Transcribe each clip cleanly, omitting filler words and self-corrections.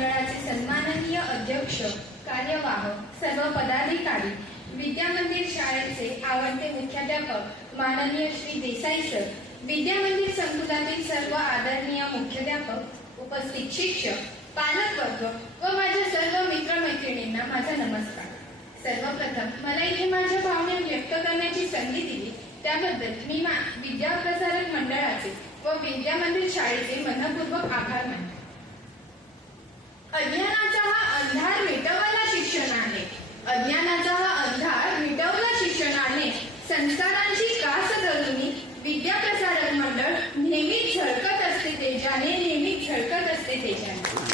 मंडळाचे सन्माननीय अध्यक्ष, कार्यवाह, सर्व पदाधिकारी, विद्यामंदिर शाळेचे आवडते मुख्याध्यापक माननीय श्री देसाई सर, विद्यामंदिर संकुलातील सर्व आदरणीय मुख्याध्यापक, उपस्थित शिक्षक, पालकवर्ग व माझ्या सर्व मित्रमैत्रिणींना माझा नमस्कार. सर्वप्रथम मला इथे माझ्या भावना व्यक्त करण्याची संधी दिली त्याबद्दल मी विद्याप्रसारक मंडळाचे व विद्यामंदिर शाळेचे मनपूर्वक आभार मानते. अज्ञानाचा हा अंधार मिटवला शिक्षणाने, अज्ञानाचा हा अंधार मिटवला शिक्षणाने, संस्कारांची कास धरूनी विद्याप्रसारक मंडळ नेहमीच झळकत असते तेजाने, नेहमीच झळकत असते तेजाने.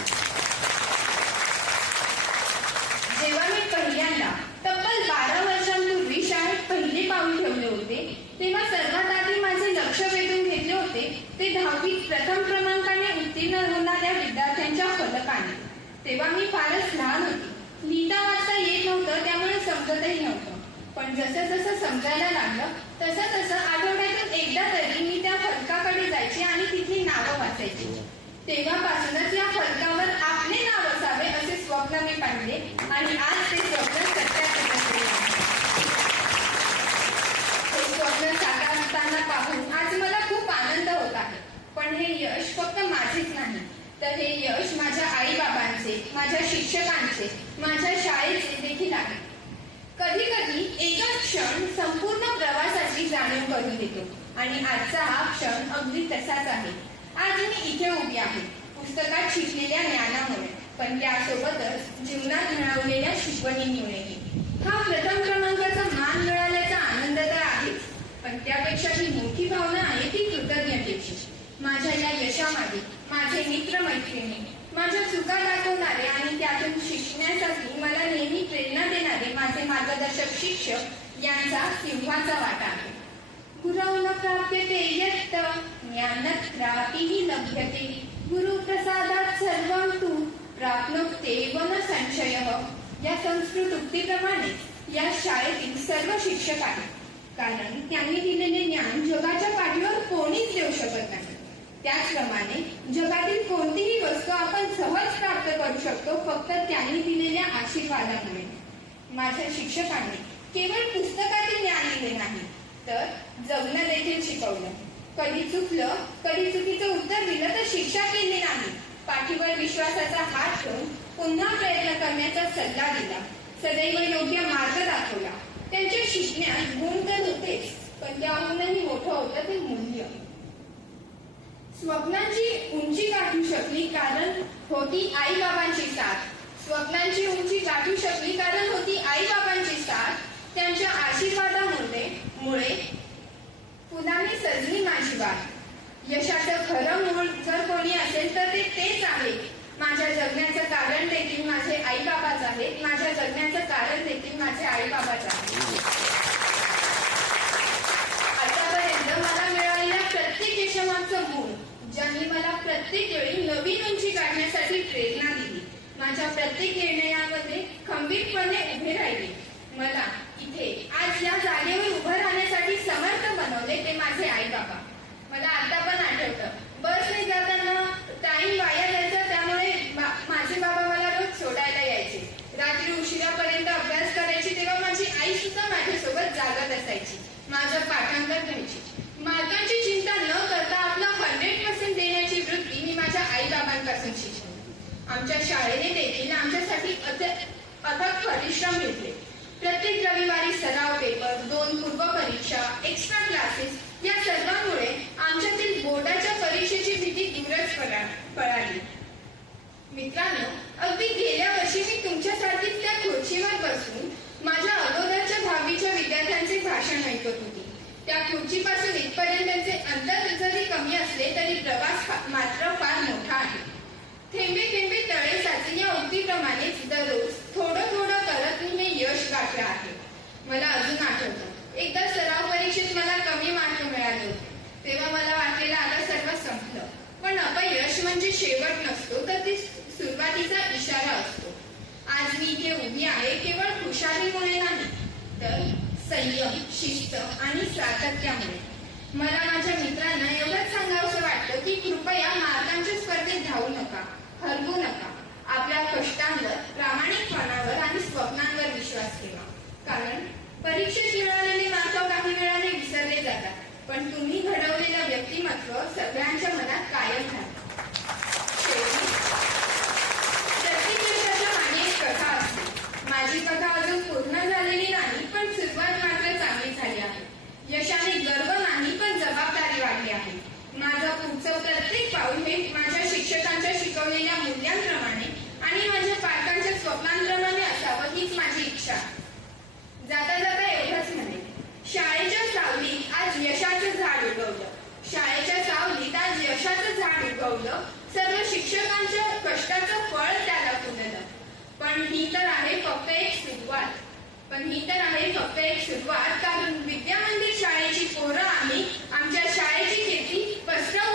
जेव्हा मी पहिल्यांदा तब्बल 12 वर्षांपूर्वी शाळेत पहिले पाऊल ठेवले होते तेव्हा सर्वात आधी माझे लक्ष वेधून घेतले होते ते 10वीत प्रथम क्रमांकाने उत्तीर्ण होणाऱ्या विद्यार्थ्यांच्या फलकाने. तेव्हा मी फारच लहान होते, लिहिता वाचता येत नव्हतं, त्यामुळे समजतही नव्हतं. पण जसं जसं समजायला लागलं तसं तसं आठवड्यातून एकदा तरी मी त्या फलकाकडे जायचे आणि तिथली नावं वाचायची. तेव्हापासूनच या फलकावर आपले नाव असावे असे स्वप्न मी पाहिले आणि आज ते स्वप्न सत्यात उतरले. हे स्वप्न साकारताना पाहून आज मला खूप आनंद होत आहे. पण हे यश फक्त माझेच नाही, तर हे यश माझ्या आईबाबांचे, माझ्या शिक्षकांचे, माझ्या शाळेचे देखील आहे. कधी कधी एकच क्षण संपूर्ण प्रवासाची जाणीव करून देतो आणि आजचा हा क्षण अगदी तसाच आहे. आज मी इथे उभी आहे पुस्तकात शिकलेल्या ज्ञानामुळे, पण त्यासोबतच जीवनात मिळवलेल्या शिकवणींमुळे. हा प्रथम क्रमांकाचा मान मिळाल्याचा आनंद तर आहेच, पण त्यापेक्षा ही मोठी भावना आहे ती कृतज्ञतेची. माझ्या या यशामागे माझे मित्रमैत्रिणी, माझ्या चुका दाखवणारे आणि त्यातून शिकण्यासाठी मला नेहमी प्रेरणा देणारे माझे मार्गदर्शक शिक्षक यांचा सिंहाचा वाटा आहे. गुरौ न प्राप्यते यत् ज्ञानत्रापि लभ्यते, गुरुप्रसादात् सर्वं तु प्राप्नोत्येव न संशयः. या संस्कृत उक्तीप्रमाणे या शाळेतील सर्व शिक्षक आहेत, कारण त्यांनी दिलेले ज्ञान जगाच्या पाठीवर कोणीच देऊ शकत नाही. त्याचप्रमाणे जगातील कोणतीही वस्तू आपण सहज प्राप्त करू शकतो फक्त त्यांनी दिलेल्या आशीर्वादामुळे. माझ्या शिक्षकांनी केवळ पुस्तकातील ज्ञान दिले नाही, तर जगणं देखील शिकवलं. कधी चुकलं, कधी चुकीचं उत्तर दिलं तर शिक्षा केली नाही, पाठीवर विश्वासाचा हात ठेवून पुन्हा प्रयत्न करण्याचा सल्ला दिला, सदैव योग्य मार्ग दाखवला. त्यांच्या शिकण्यात गुण तर होतेच, पण त्याहूनही मोठं होतं ते मूल्य. स्वप्नांची उंची गाठू शकली कारण होती आईबाबांची साथ. स्वप्नांची उंची गाठू शकली कारण होती आईबाबांची साथ. त्यांच्या आशीर्वादामुळे पुन्हा मी सजली माझी वाट. यशाचं खरं मूळ जर कोणी असेल तर ते तेच आहे. माझ्या जगण्याचं कारण देखील माझे आईबाबाच आहे, माझ्या जगण्याचं कारण देखील माझे आईबाबाच आहे. आतापर्यंत मला मिळालेल्या प्रत्येक यशामागचं मूळ, ज्यांनी मला प्रत्येक वेळी नवीन उंची गाठण्यासाठी प्रेरणा दिली, माझ्या प्रत्येक निर्णयामध्ये खंबीरपणे उभे राहिले, मला इथे आज या जागेवर उभं राहण्यासाठी समर्थ बनवले ते माझे आईबाबा. मला आता पण आठवतं, बसने जाताना टाइम वाया जायचा, त्यामुळे माझे बाबा मला रोज सोडायला यायचे. रात्री उशिरापर्यंत अभ्यास करायची तेव्हा माझी आई सुद्धा माझ्यासोबत जागत असायची, माझं पाठांतर घ्यायची. मार्कांची चिंता न करता आपला 100% देण्याची वृत्ती मी माझ्या आईबाबांपासून शिकले. आमच्या शाळेने देखील आमच्यासाठी अथक परिश्रम घेतले. प्रत्येक रविवारी सराव पेपर, 2 पूर्व परीक्षा, एक्स्ट्रा क्लासेस या सर्वांमुळे आमच्यातील बोर्डाच्या परीक्षेची भीती दूरच पळाली. मित्रांनो, अगदी गेल्या वर्षी मी तुमच्यासाठीच त्या खुर्चीवर बसून माझ्या अगोदरच्या 10वीच्या विद्यार्थ्यांचे भाषण ऐकत होती. त्या खुर्चीपासून इथपर्यंतचे अंतर जरी कमी असले तरी प्रवास मात्र फार मोठा आहे. थेंबे थेंबे तळे साचे या उक्तीप्रमाणेच दररोज थोडं थोडं करत मी हे यश गाठलं आहे. मला अजून आठवतं, एकदा सराव परीक्षेत मला कमी मार्क मिळाले होते. तेव्हा मला वाटलेलं आता सर्व संपलं. पण अपयश म्हणजे शेवट नसतो, तर ती सुरुवातीचा इशारा असतो. आज मी इथे उभी आहे केवळ हुशारीमुळे नाही, तर संयम, शिस्त आणि सातत्यामुळे. मला माझ्या मित्रांना एवढंच सांगावंसं वाटतं की कृपया मार्कांच्या स्पर्धेत धावू नका, हरवू नका. सगळ्यांच्या मनात कायम राहील. शेवटी प्रत्येक यशाच्या मागे एक कथा असते. माझी कथा अजून पूर्ण झालेली नाही, पण सुरुवात मात्र चांगली झाली आहे. यशाने गर्व नाही, पण जबाबदारी वाढली आहे. माझं पुढचं प्रत्येक पाऊल हे माझ्या शिक्षकांच्या शिकवलेल्या मूल्यांप्रमाणे आणि माझ्या पालकांच्या स्वप्नांप्रमाणे असावं हीच माझी इच्छा. जाता जाता एवढंच म्हणेन, शाळेच्या सावलीत आज यशाचं झाड उगवलं. शाळेच्या सावलीत आज यशाचं झाड उगवलं. सर्व शिक्षकांच्या कष्टाचं फळ त्याला फुललं. पण ही तर आहे फक्त एक सुरुवात. कारण विद्यामंदिर शाळेची पोरं आम्ही आमच्या शाळेची कीर्ती पसरवण्यासाठी